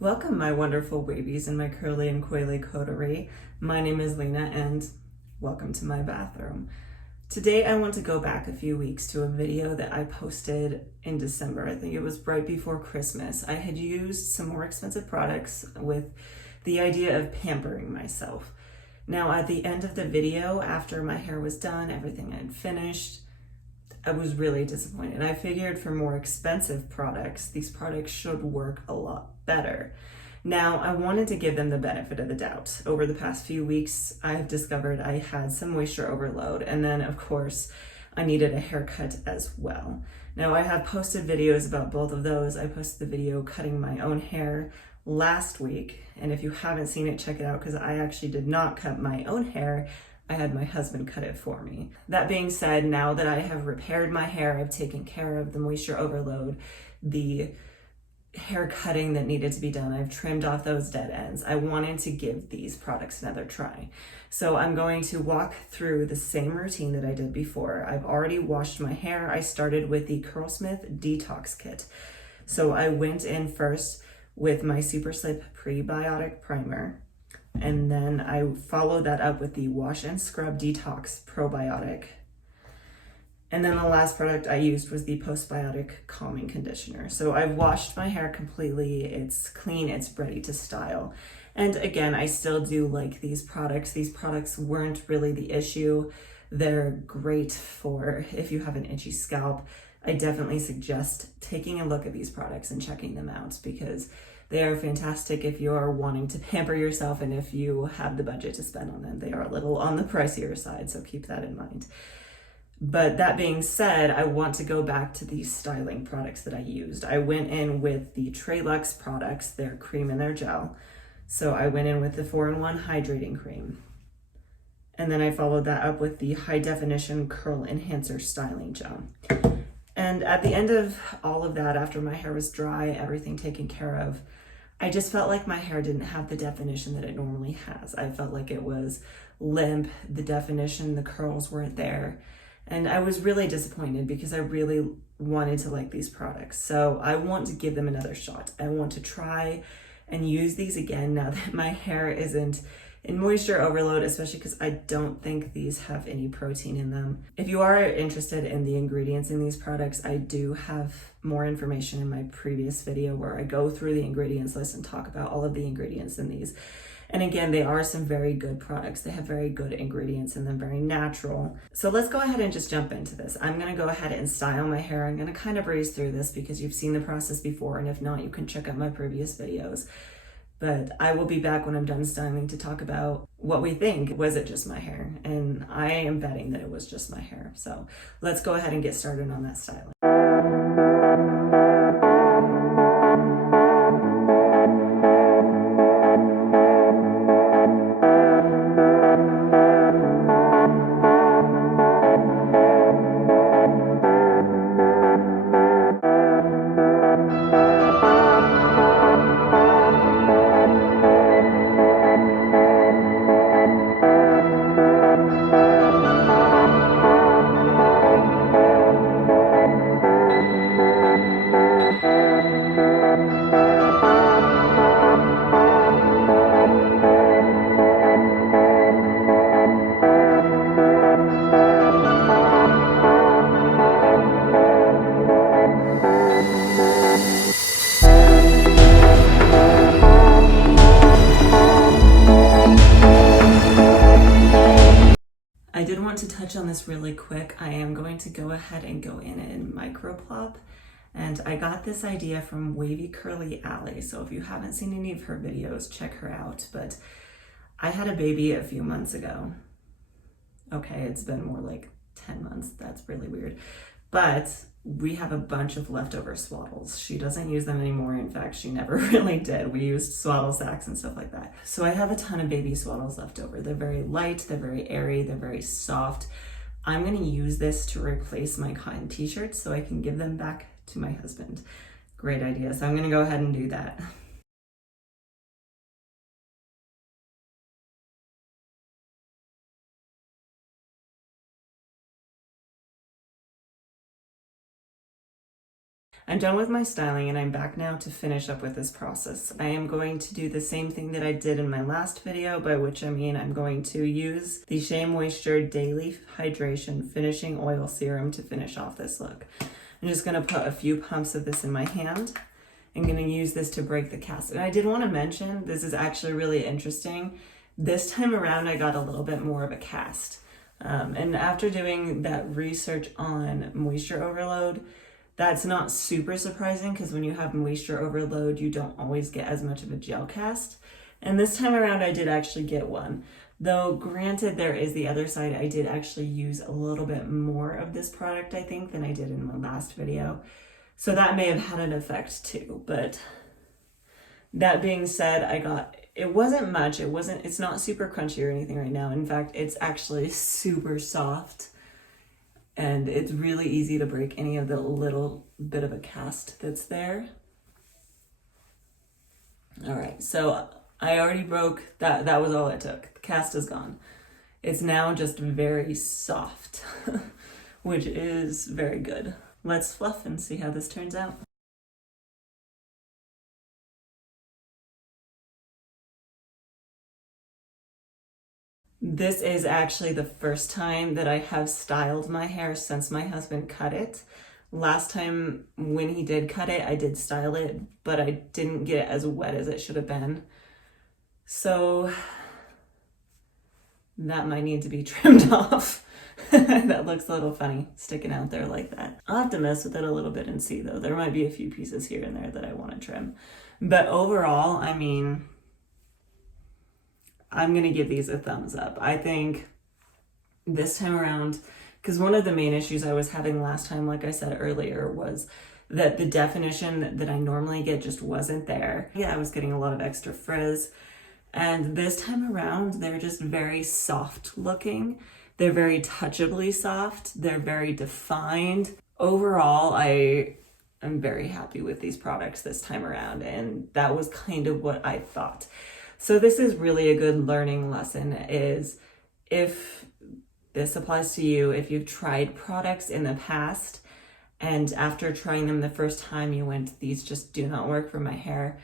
Welcome, my wonderful wavies and my curly and coily coterie. My name is Lena and welcome to my bathroom. Today I want to go back a few weeks to a video that I posted in December. I think it was right before Christmas. I had used some more expensive products with the idea of pampering myself. Now at the end of the video, after my hair was done, everything had finished, I was really disappointed. I figured for more expensive products, these products should work a lot better. Now, I wanted to give them the benefit of the doubt. Over the past few weeks, I've discovered I had some moisture overload, and then of course, I needed a haircut as well. Now, I have posted videos about both of those. I posted the video cutting my own hair last week, and if you haven't seen it, check it out because I actually did not cut my own hair. I had my husband cut it for me. That being said, now that I have repaired my hair, I've taken care of the moisture overload, the hair cutting that needed to be done, I've trimmed off those dead ends. I wanted to give these products another try. So I'm going to walk through the same routine that I did before. I've already washed my hair. I started with the Curlsmith Detox kit. So I went in first with my Super Slip Prebiotic Primer. And then I followed that up with the Wash and Scrub Detox Probiotic. And then the last product I used was the Postbiotic Calming Conditioner. So I've washed my hair completely. It's clean, it's ready to style. And again, I still do like these products. These products weren't really the issue. They're great for if you have an itchy scalp. I definitely suggest taking a look at these products and checking them out because they are fantastic if you are wanting to pamper yourself and if you have the budget to spend on them. They are a little on the pricier side, so keep that in mind. But that being said, I want to go back to the styling products that I used. I went in with the Treluxe products, their cream and their gel. So I went in with the 4-in-1 hydrating cream. And then I followed that up with the high definition curl enhancer styling gel. And at the end of all of that, after my hair was dry, everything taken care of, I just felt like my hair didn't have the definition that it normally has. I felt like it was limp, the definition, the curls weren't there. And I was really disappointed because I really wanted to like these products. So I want to give them another shot. I want to try and use these again now that my hair isn't in moisture overload, especially because I don't think these have any protein in them. If you are interested in the ingredients in these products, I do have more information in my previous video where I go through the ingredients list and talk about all of the ingredients in these. And again, they are some very good products. They have very good ingredients in them, very natural. So let's go ahead and just jump into this. I'm gonna go ahead and style my hair. I'm gonna kind of breeze through this because you've seen the process before, and if not, you can check out my previous videos. But I will be back when I'm done styling to talk about what we think. Was it just my hair? And I am betting that it was just my hair. So let's go ahead and get started on that styling. I did want to touch on this really quick. I am going to go ahead and go in and microplop. And I got this idea from Wavy Curly Alley. So if you haven't seen any of her videos, check her out. But I had a baby a few months ago. Okay, it's been more like 10 months. That's really weird. But we have a bunch of leftover swaddles. She doesn't use them anymore. In fact, she never really did. We used swaddle sacks and stuff like that. So I have a ton of baby swaddles left over. They're very light, they're very airy, they're very soft. I'm gonna use this to replace my cotton t-shirts so I can give them back to my husband. Great idea. So I'm gonna go ahead and do that. I'm done with my styling and I'm back now to finish up with this process. I am going to do the same thing that I did in my last video, by which I mean I'm going to use the Shea Moisture Daily Hydration Finishing Oil Serum to finish off this look. I'm just going to put a few pumps of this in my hand. I'm going to use this to break the cast. And I did want to mention, this is actually really interesting. This time around I got a little bit more of a cast. And after doing that research on moisture overload, that's not super surprising because when you have moisture overload, you don't always get as much of a gel cast. And this time around, I did actually get one. Though granted, there is the other side. I did actually use a little bit more of this product, I think, than I did in my last video. So that may have had an effect too. But that being said, it wasn't much. It's not super crunchy or anything right now. In fact, it's actually super soft. And it's really easy to break any of the little bit of a cast that's there. All right, so I already broke that. That was all it took. The cast is gone. It's now just very soft, which is very good. Let's fluff and see how this turns out. This is actually the first time that I have styled my hair since my husband cut it. Last time when he did cut it, I did style it, but I didn't get it as wet as it should have been. So that might need to be trimmed off. That looks a little funny sticking out there like that. I'll have to mess with it a little bit and see though. There might be a few pieces here and there that I want to trim. But overall, I mean, I'm going to give these a thumbs up. I think this time around, because one of the main issues I was having last time, like I said earlier, was that the definition that I normally get just wasn't there. Yeah, I was getting a lot of extra frizz. And this time around, they're just very soft looking. They're very touchably soft. They're very defined. Overall, I am very happy with these products this time around. And that was kind of what I thought. So this is really a good learning lesson, is if this applies to you, if you've tried products in the past and after trying them the first time you went, these just do not work for my hair,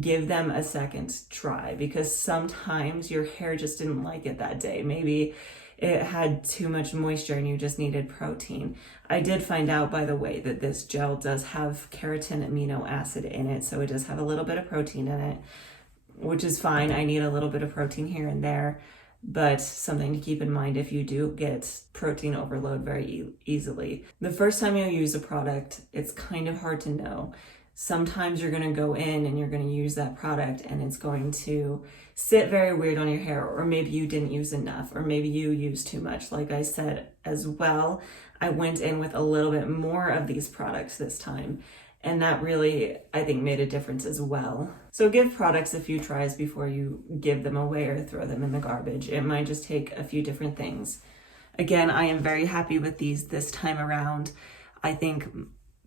give them a second try, because sometimes your hair just didn't like it that day. Maybe it had too much moisture and you just needed protein. I did find out, by the way, that this gel does have keratin amino acid in it, so it does have a little bit of protein in it, which is fine. I need a little bit of protein here and there, but something to keep in mind if you do get protein overload very easily. The first time you use a product, it's kind of hard to know. Sometimes you're going to go in and you're going to use that product and it's going to sit very weird on your hair, or maybe you didn't use enough, or maybe you used too much. Like I said as well, I went in with a little bit more of these products this time. And that really, I think, made a difference as well. So give products a few tries before you give them away or throw them in the garbage. It might just take a few different things. Again, I am very happy with these this time around. I think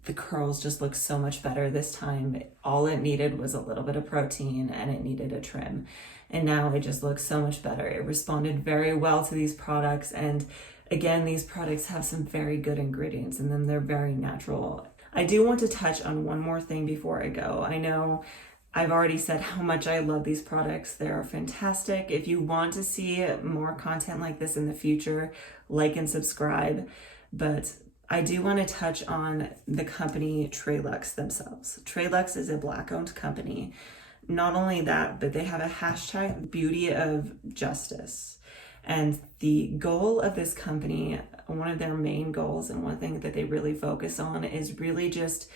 the curls just look so much better this time. All it needed was a little bit of protein and it needed a trim. And now it just looks so much better. It responded very well to these products. And again, these products have some very good ingredients and then they're very natural. I do want to touch on one more thing before I go. I know I've already said how much I love these products. They are fantastic. If you want to see more content like this in the future, like and subscribe. But I do want to touch on the company Treluxe themselves. Treluxe is a Black-owned company. Not only that, but they have a hashtag Beauty of Justice. And the goal of this company, one of their main goals and one thing that they really focus on, is really just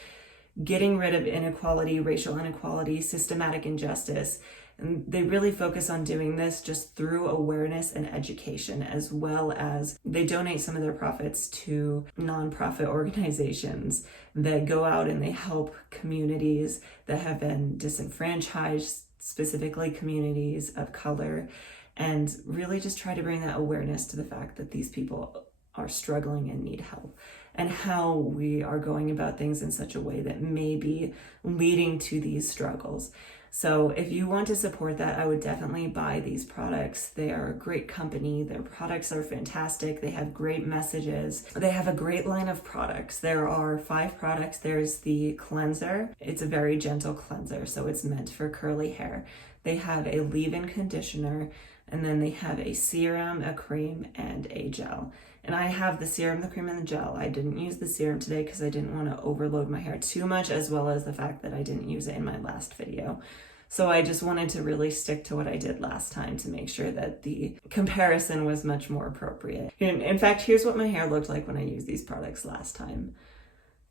getting rid of inequality, racial inequality, systematic injustice. And they really focus on doing this just through awareness and education, as well as they donate some of their profits to nonprofit organizations that go out and they help communities that have been disenfranchised, specifically communities of color, and really just try to bring that awareness to the fact that these people are struggling and need help, and how we are going about things in such a way that may be leading to these struggles. So if you want to support that, I would definitely buy these products. They are a great company. Their products are fantastic. They have great messages. They have a great line of products. There are 5 products. There's the cleanser. It's a very gentle cleanser, so it's meant for curly hair. They have a leave-in conditioner, and then they have a serum, a cream, and a gel. And I have the serum, the cream, and the gel. I didn't use the serum today because I didn't want to overload my hair too much, as well as the fact that I didn't use it in my last video. So I just wanted to really stick to what I did last time to make sure that the comparison was much more appropriate. In fact, here's what my hair looked like when I used these products last time.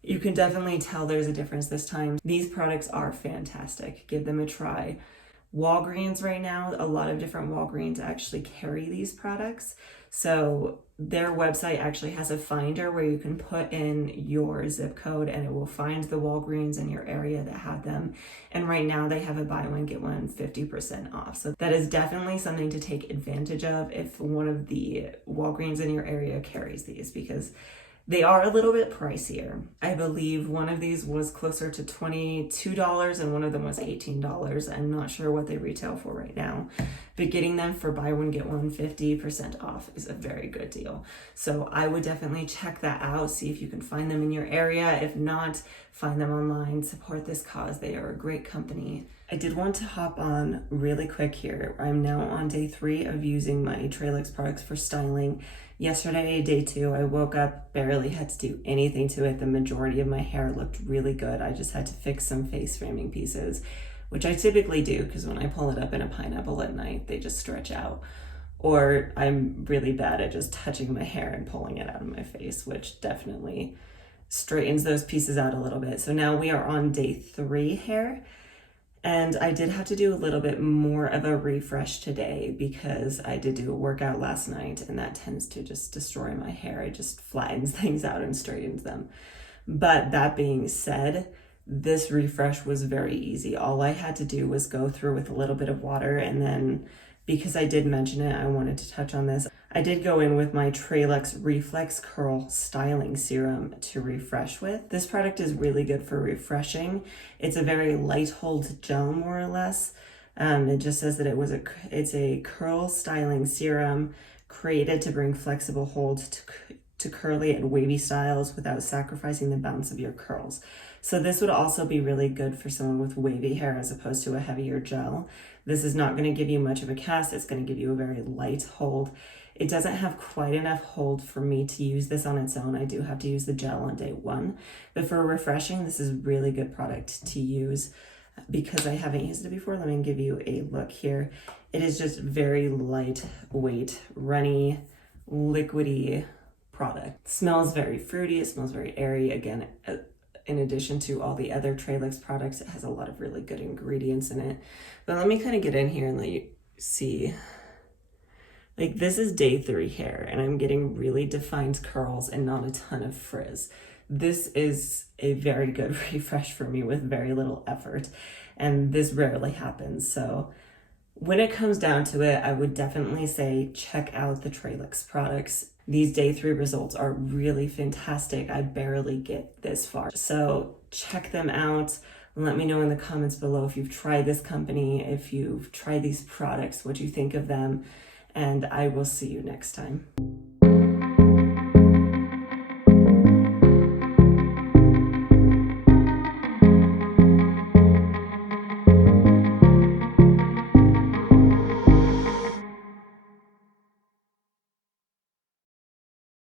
You can definitely tell there's a difference this time. These products are fantastic. Give them a try. Walgreens right now, a lot of different Walgreens actually carry these products. So their website actually has a finder where you can put in your zip code and it will find the Walgreens in your area that have them. And right now they have a buy one, get one 50% off. So that is definitely something to take advantage of if one of the Walgreens in your area carries these, because they are a little bit pricier. I believe one of these was closer to $22 and one of them was $18. I'm not sure what they retail for right now, but getting them for buy one, get one 50% off is a very good deal. So I would definitely check that out, see if you can find them in your area. If not, find them online, support this cause. They are a great company. I did want to hop on really quick here. I'm now on day 3 of using my Treluxe products for styling. Yesterday, day 2, I woke up, barely had to do anything to it. The majority of my hair looked really good. I just had to fix some face framing pieces, which I typically do because when I pull it up in a pineapple at night, they just stretch out. Or I'm really bad at just touching my hair and pulling it out of my face, which definitely straightens those pieces out a little bit. So now we are on day 3 hair. And I did have to do a little bit more of a refresh today because I did do a workout last night and that tends to just destroy my hair. It just flattens things out and straightens them. But that being said, this refresh was very easy. All I had to do was go through with a little bit of water, and then because I did mention it, I wanted to touch on this. I did go in with my Treluxe Reflex Curl Styling Serum to refresh with. This product is really good for refreshing. It's a very light hold gel, more or less. It just says that it's a curl styling serum created to bring flexible hold to curly and wavy styles without sacrificing the bounce of your curls. So this would also be really good for someone with wavy hair as opposed to a heavier gel. This is not going to give you much of a cast. It's going to give you a very light hold. It doesn't have quite enough hold for me to use this on its own. I do have to use the gel on day 1. But for refreshing, this is a really good product to use because I haven't used it before. Let me give you a look here. It is just very lightweight, runny, liquidy product. It smells very fruity. It smells very airy. Again, in addition to all the other Treluxe products, it has a lot of really good ingredients in it. But let me kind of get in here and let you see. Like, this is day 3 hair and I'm getting really defined curls and not a ton of frizz. This is a very good refresh for me with very little effort, and this rarely happens. So when it comes down to it, I would definitely say check out the Treluxe products. These day 3 results are really fantastic. I barely get this far. So check them out. Let me know in the comments below if you've tried this company, if you've tried these products, what you think of them, and I will see you next time.